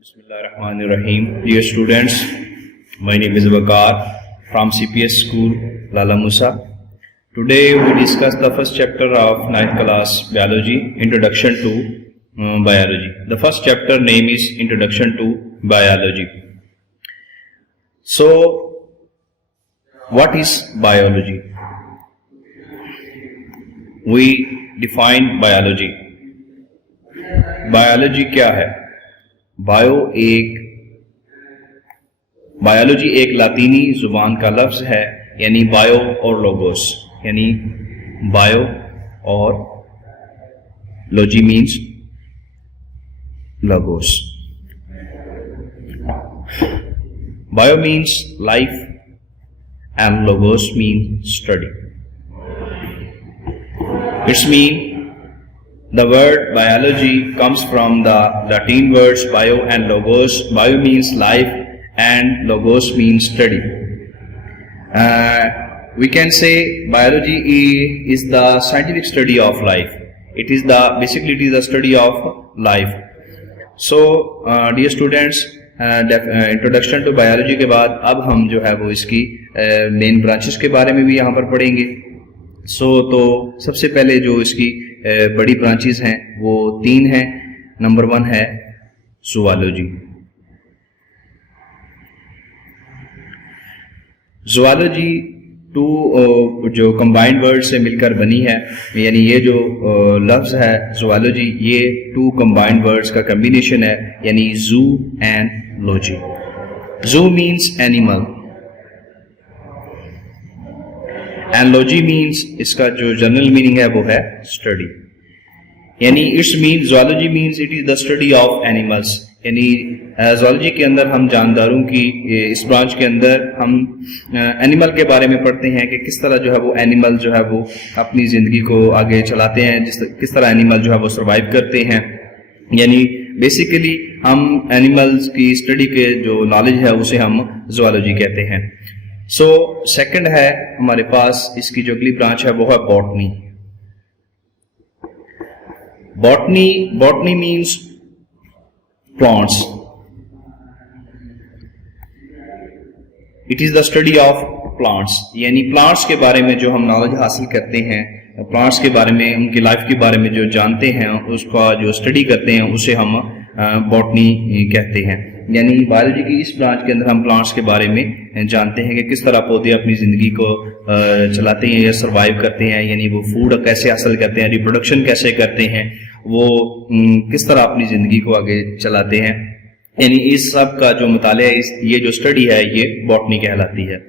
Bismillahirrahmanirrahim. Dear students, my name is Waqar from CPS School, Lala Musa. Today we discuss the first chapter of 9th class Biology, Introduction to Biology. The first chapter name is Introduction to Biology. So, what is biology? We define biology. Biology क्या है? Biology एक लातीनी जुबान का लफ्ज है, यानी bio और logos, यानी बायो और logy means logos. Bio means life and logos means study. It's mean the word biology comes from the Latin words bio and logos. Bio means life and logos means study. We can say biology is the scientific study of life. It is the study of life. So dear students, introduction to biology के बाद अब हम जो है वो इसकी main branches के बारे में भी यहाँ पर पढ़ेंगे. तो सबसे पहले जो इसकी बड़ी ब्रांचेस हैं वो 3 हैं. नंबर 1 है ज़ूलॉजी. ज़ूलॉजी जो कंबाइंड वर्ड से मिलकर बनी है, यानी ये जो लफ्ज है ज़ूलॉजी, ये 2 कंबाइंड वर्ड्स का कम्बिनेशन है, यानी जू एंड लॉजी. जू means animal and logy means, इसका जो जनरल मीनिंग है वो है स्टडी. यानी it's mean zoology means it is the study of animals. यानी ज़ूलॉजी के अंदर हम जानदारों की, इस ब्रांच के अंदर हम एनिमल के बारे में पढ़ते हैं कि किस तरह जो है वो एनिमल जो है वो अपनी जिंदगी को आगे चलाते हैं, किस तरह एनिमल जो है वो सर्वाइव करते हैं. यानी बेसिकली हम एनिमल्स की स्टडी के जो नॉलेज है उसे हम ज़ूलॉजी कहते हैं. सो सेकंड है हमारे पास, इसकी जो अगली ब्रांच है वो है botany. Botany means plants. It is the study of plants. यानी प्लांट्स के बारे में जो हम नॉलेज हासिल करते हैं, प्लांट्स के बारे में, उनकी लाइफ के बारे में जो जानते हैं, उसका जो स्टडी करते हैं उसे हम बॉटनी कहते हैं. यानी बायोलॉजी की इस ब्रांच के अंदर हम प्लांट्स के बारे में जानते हैं कि किस तरह पौधे अपनी जिंदगी को चलाते हैं या सरवाइव करते हैं, यानी वो फूड कैसे हासिल करते हैं, रिप्रोडक्शन कैसे करते हैं, वो किस तरह अपनी जिंदगी को आगे चलाते हैं. यानी इस सब का जो मुतालिया, ये जो स्टडी है ये बॉटनी कहलाती है.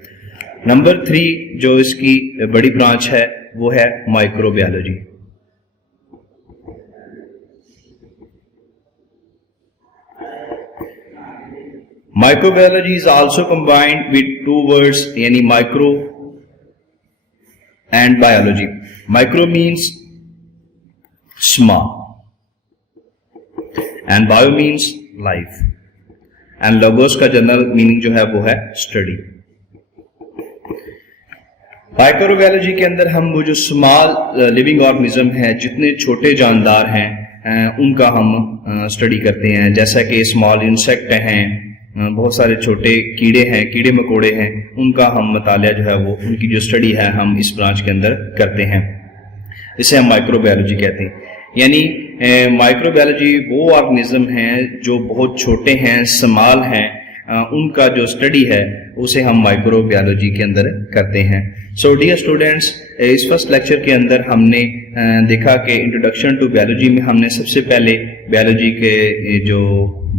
नंबर 3 जो इसकी बड़ी ब्रांच है वो है microbiology. Microbiology is also combined with 2 words, यानी micro and biology. Micro means small and bio means life and logos का जनरल मीनिंग जो है वो है स्टडी. माइक्रोबायोलॉजी के अंदर हम वो जो स्मॉल लिविंग ऑर्गेनिज्म है, जितने छोटे जानदार हैं उनका हम स्टडी करते हैं. जैसा कि स्मॉल इंसेक्ट हैं, बहुत सारे छोटे कीड़े हैं, कीड़े मकोड़े हैं, उनका हम मुतालिया जो है वो, उनकी जो स्टडी है हम इस ब्रांच के अंदर करते हैं. इसे हम माइक्रोबायोलॉजी कहते हैं. यानी माइक्रोबायोलॉजी वो ऑर्गेनिज्म हैं जो बहुत छोटे हैं, स्मॉल हैं, उनका जो स्टडी है उसे हम माइक्रोबायोलॉजी के अंदर करते हैं. सो डियर स्टूडेंट्स, इस फर्स्ट लेक्चर के अंदर हमने देखा कि इंट्रोडक्शन टू बायोलॉजी में हमने सबसे पहले बायोलॉजी के जो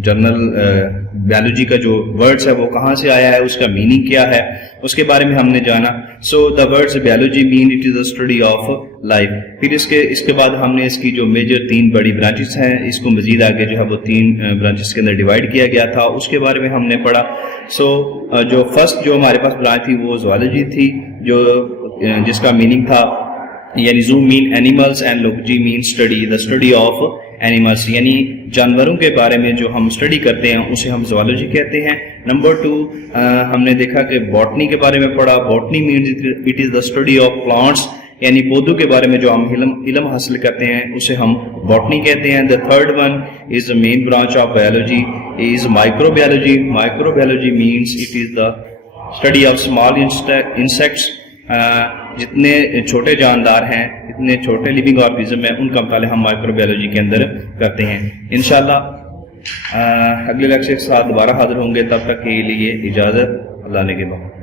जनरल बायोलॉजी का जो वर्ड्स है वो कहाँ से आया है, उसका मीनिंग क्या है, उसके बारे में हमने जाना. So the words biology mean it is the study of life. फिर इसके बाद हमने इसकी जो मेजर 3 बड़ी ब्रांचेस हैं, इसको मजीद आगे जो है वो 3 ब्रांचेस के अंदर डिवाइड किया गया था, उसके बारे में हमने पढ़ा. सो जो फर्स्ट जो हमारे पास ब्रांच थी वो ज़ूलॉजी थी, जो जिसका मीनिंग था, यानी जू mean animals and logy mean study, the study of animals. यानी जानवरों के बारे में जो हम स्टडी करते हैं उसे हम ज़ूलॉजी कहते हैं. नंबर 2 हमने देखा कि बॉटनी के बारे में पढ़ा. Botany means it is the study of plants, यानी पौधों के बारे में जो हम इल्म हासिल करते हैं उसे हम बॉटनी कहते हैं. The third one is the main branch of biology, is microbiology. Microbiology means it is the study of small insects. जितने छोटे जानदार हैं, जितने छोटे लिविंग ऑर्गेनिज्म हैं, उनका मुताला हम माइक्रोबायोलॉजी के अंदर करते हैं। इंशाल्लाह अगले लेक्चर के साथ दोबारा हाजिर होंगे। तब तक के लिए इजाज़त, अल्लाह ने के बाद।